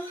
तो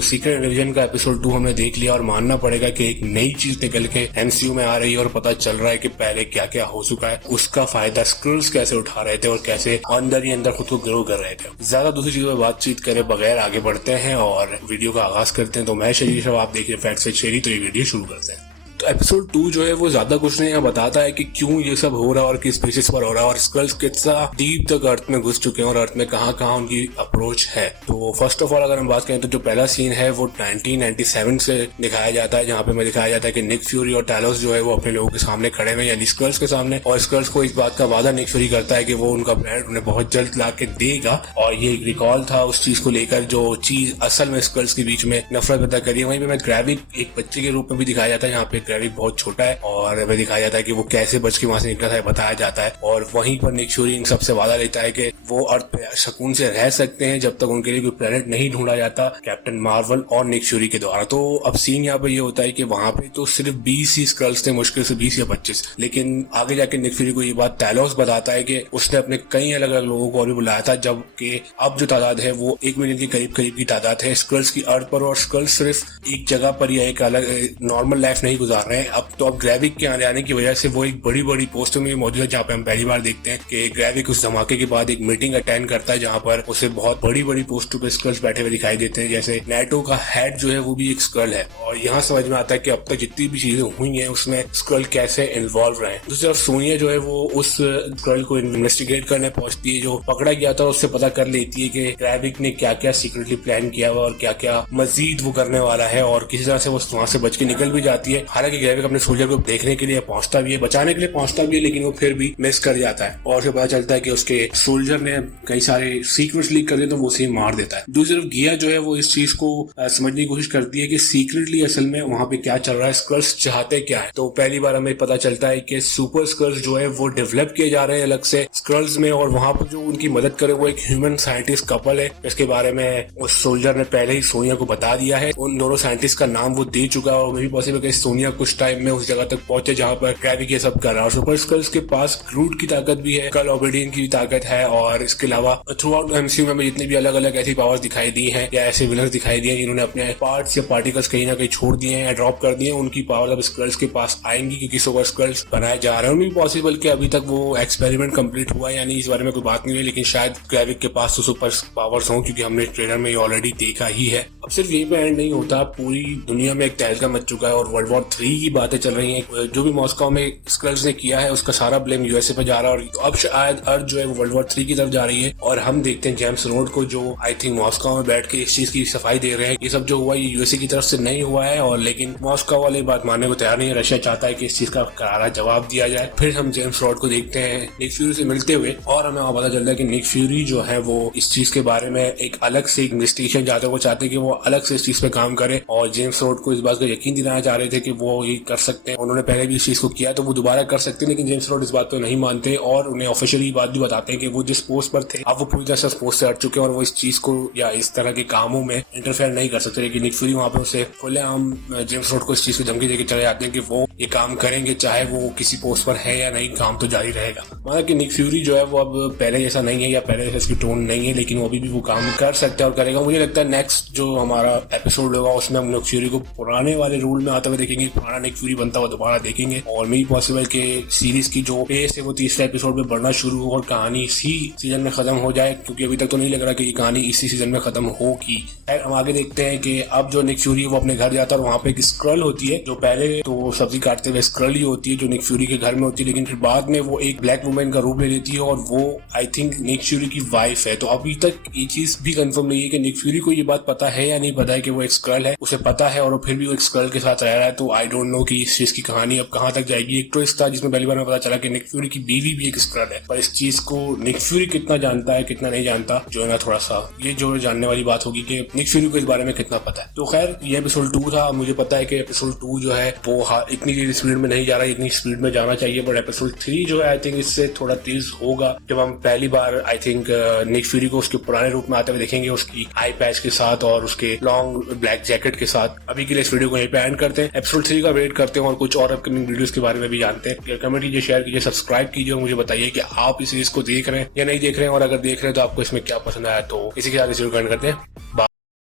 secret division का episode 2 हमने देख लिया और मानना पड़ेगा कि एक नई चीज निकल के एमसीयू में आ रही है और पता चल रहा है कि पहले क्या क्या हो चुका है, उसका फायदा स्क्रूल्स कैसे उठा रहे थे और कैसे अंदर ही अंदर खुद को ग्रो कर रहे थे। ज्यादा दूसरी चीजों पर बातचीत करे बगैर आगे बढ़ते हैं और वीडियो का आगाज करते हैं। तो मैं शरीफ, आप देख रहे हैं फैक्ट्स विद शेरी। तो ये वीडियो शुरू करते हैं। तो एपिसोड 2 जो है वो ज्यादा कुछ नहीं बताता है कि क्यों ये सब हो रहा है और किस बेसिस पर हो रहा है और स्कल्स कितना डीप तक अर्थ में घुस चुके हैं और अर्थ में कहाँ कहाँ उनकी अप्रोच है। तो फर्स्ट ऑफ ऑल अगर हम बात करें तो जो पहला सीन है वो 1997 से दिखाया जाता है, जहाँ पे हमें दिखाया जाता है कि निक फ्यूरी और टैलोस जो है वो अपने लोगों के सामने खड़े हुए यानी स्कल्स के सामने, और स्कल्स को इस बात का वादा निक फ्यूरी करता है कि वो उनका प्लैनेट उन्हें बहुत जल्द ला के देगा। और ये एक रिकॉल था उस चीज को लेकर जो चीज असल में स्कल्स के बीच में नफरत पैदा करी है। वहीं पे हमें ग्रेविक एक बच्चे के रूप में भी दिखाया जाता है, यहाँ पे ग्रेविक बहुत छोटा है और हमें दिखाया जाता है कि वो कैसे बच के वहां से निकला था बताया जाता है। और वहीं पर निक फ्यूरी इन सबसे वादा लेता है कि वो अर्थ पे सुकून से रह सकते हैं जब तक उनके लिए कोई प्लेनेट नहीं ढूंढा जाता कैप्टन मार्वल और निक फ्यूरी के द्वारा। तो अब सीन यहाँ पे ये होता है कि वहां पे तो सिर्फ 20 ही स्क्रल्स थे, मुश्किल से 20 या 25, लेकिन आगे जाके निक फ्यूरी को ये बात टैलोस बताता है कि उसने अपने कई अलग अलग लोगों को और भी बुलाया था, जबकि अब जो तादाद है वो 1 मिलियन के करीब करीब की तादाद है स्क्रल्स की अर्थ पर। और स्क्रल्स सिर्फ एक जगह पर या एक अलग नॉर्मल लाइफ नहीं गुजार रहे हैं। अब ग्रेविक के आने की वजह से वो एक बड़ी बड़ी पोस्टों में मौजूद है, जहाँ पे हम पहली बार देखते हैं कि ग्रेविक उस धमाके के बाद एक मीटिंग अटेंड करता है जहाँ पर उसे बहुत बड़ी बड़ी पोस्टों पे स्क्रल्स बैठे हुए दिखाई देते हैं। जैसे नेटो का हेड जो है वो भी एक स्क्रल है और यहाँ समझ में आता है कि अब तक जितनी भी चीजें हुई हैं उसमें स्क्रल कैसे इन्वॉल्व रहे हैं। दूसरी तरफ सोनिया जो है वो उस स्क्रल को इन्वेस्टिगेट करने पहुंचती है जो पकड़ा गया था, उससे पता कर लेती है कि ग्रेविक ने क्या क्या सीक्रेटली प्लान किया हुआ और क्या क्या मजीद वो करने वाला है, और किसी तरह से वो वहां से बच के निकल भी जाती है। हालांकि ग्रेविक अपने सोल्जर को देखने के लिए पहुंचता भी है, बचाने के लिए पहुंचता भी है, लेकिन वो फिर भी मिस कर जाता है और फिर पता चलता है कि उसके सोल्जर ने कई सारे सीक्रेट्स लीक कर दिए तो वो उसे मार देता है। दूसरी तरफ गिया जो है वो इस चीज को समझने की कोशिश करती है कि सीक्रेटली असल में वहां पे क्या चल रहा है, स्क्रल्स चाहते क्या है। तो पहली बार हमें पता चलता है कि सुपर स्क्रल्स जो है वो डेवलप किए जा रहे हैं अलग से स्क्रल्स में, और वहां पर जो उनकी मदद करे वो एक ह्यूमन साइंटिस्ट कपल है। इसके बारे में उस सोल्जर ने पहले ही सोनिया को बता दिया है, उन दोनों साइंटिस्ट का नाम वो दे चुका है और मे भी पॉसिबल है सोनिया कुछ टाइम में उस जगह तक पहुंचे जहां पर ग्रेविक ये सब कर रहा है। और सुपर स्क्रल्स के पास ग्रूट की ताकत भी है, कल ओबेडियन की भी ताकत है, और इसके अलावा थ्रू आउट एमसीयू में जितनी भी अलग अलग ऐसी पावर्स दिखाई दी हैं या ऐसे विलन्स दिखाई दिए जिन्होंने अपने पार्ट्स या पार्टिकल्स कहीं ना कहीं छोड़ दिए हैं या ड्रॉप कर दिए हैं, उनकी पावर अब स्क्रल्स के पास आएंगी क्योंकि सुपर स्क्रल्स बनाए जा रहे हैं। उनमें पॉसिबल कि अभी तक वो एक्सपेरिमेंट कंप्लीट हुआ है यानी इस बारे में कोई बात नहीं है, लेकिन शायद ग्रेविक के पास तो सुपर पावर्स हों क्योंकि हमने ट्रेलर में ऑलरेडी देखा ही है। अब सिर्फ यही पे एंड नहीं होता, पूरी दुनिया में एक तहलका मच चुका है और वर्ल्ड वॉर 3 की बातें चल रही हैं। जो भी मॉस्को में स्क्रल्स ने किया है उसका सारा ब्लेम यूएसए पे जा रहा है और अब शायद अर्थ जो है वो वर्ल्ड वॉर 3 की तरफ जा रही है। और हम देखते हैं जेम्स रोड को जो आई थिंक मॉस्को में बैठ के इस चीज की सफाई दे रहे हैं। ये सब जो हुआ ये यूएसए की तरफ से नहीं हुआ है, और लेकिन मॉस्को वाले बात मानने को तैयार नहीं है। रशिया चाहता है कि इस चीज का करारा जवाब दिया जाए। फिर हम जेम्स रोड को देखते हैं निक फ्यूरी से मिलते हुए और हमें वहां पता चलता है कि निक फ्यूरी जो है वो इस चीज के बारे में एक अलग से इन्वेस्टिगेशन चाहते हैं। वो चाहते हैं कि वो अलग से इस चीज पे काम करे और जेम्स रोड को इस बात का यकीन दिलाना चाह रहे थे कि वो ये कर सकते हैं। उन्होंने पहले भी इस चीज को किया तो वो दोबारा कर सकते हैं, लेकिन जेम्स रोड इस बात पे नहीं मानते और उन्हें ऑफिशियली बात भी बताते हैं कि वो जिस पोस्ट पर थे अब वो पूरी तरह से पोस्ट से हट चुके हैं और वो इस चीज को या इस तरह के कामों में इंटरफेयर नहीं कर सकते। लेकिन निक फ्यूरी वहां पर उसे खुलेआम जेम्स रोड को इस चीज को धमकी देके चले जाते हैं कि वो ये काम करेंगे चाहे वो किसी पोस्ट पर है या नहीं, काम तो जारी रहेगा। माना कि निक फ्यूरी जो है वो अब पहले जैसा नहीं है या पहले जैसा इसकी टोन नहीं है, लेकिन वो अभी भी वो काम कर सकता है और करेगा। मुझे लगता है नेक्स्ट जो हमारा एपिसोड होगा उसमें हम निक फ्यूरी को पुराने वाले रूल में आते हुए देखेंगे, पुराना निक फ्यूरी बनता हुआ दोबारा देखेंगे और मे पॉसिबल के सीरीज की जो पेस है वो तीसरे एपिसोड में बढ़ना शुरू हो और कहानी इसी सीजन में खत्म हो जाए, क्योंकि अभी तक तो नहीं लग रहा कि ये कहानी इसी सीजन में खत्म होगी। हम आगे देखते हैं कि अब जो निक फ्यूरी है वो अपने घर जाता है और वहां पे एक स्क्रल होती है जो पहले तो सब्जी काटते हुए स्क्रल ही होती है जो निक फ्यूरी के घर में होती है, लेकिन फिर बाद में वो एक ब्लैक वुमेन का रूप ले लेती है और वो आई थिंक निक फ्यूरी की वाइफ है। तो अभी तक ये चीज भी कंफर्म नहीं है कि निक फ्यूरी को ये बात पता है या नहीं पता है कि वो एक स्क्रल है। उसे पता है और फिर भी वो एक स्क्रल के साथ रह रहा है। तो आई डोंट नो कि इस चीज की कहानी अब कहां तक जाएगी। एक ट्विस्ट था जिसमें पहली बार में पता चला कि निक फ्यूरी की बीवी भी एक स्क्रल है, पर इस चीज को निक फ्यूरी कितना जानता है कितना नहीं जानता जो है ना, थोड़ा सा ये जो जानने वाली बात होगी कि निक फ्यूरी को इस बारे में कितना पता है। तो खैर ये एपिसोड 2 था। मुझे पता है कि एपिसोड 2 जो है वो इतनी स्पीड में नहीं जा रहा है, इतनी स्पीड में जाना चाहिए, बट एपिसोड 3 जो है आई थिंक इससे थोड़ा तेज होगा। जब हम पहली बार आई थिंक निक फ्यूरी को उसके पुराने रूप में आते हुए देखेंगे, उसकी आई पैच के साथ और उसके लॉन्ग ब्लैक जैकेट के साथ। अभी के लिए इस वीडियो को यहीं पे एंड करते हैं। एपिसोड 3 उसी का वेट करते हैं और कुछ और अपकमिंग वीडियोस के बारे में भी जानते हैं। कमेंट कीजिए, शेयर कीजिए, सब्सक्राइब कीजिए और मुझे बताइए कि आप इस सीरीज को देख रहे हैं या नहीं देख रहे हैं, और अगर देख रहे हैं तो आपको इसमें क्या पसंद आया। तो इसी के साथ इस वीडियो को एंड करते हैं।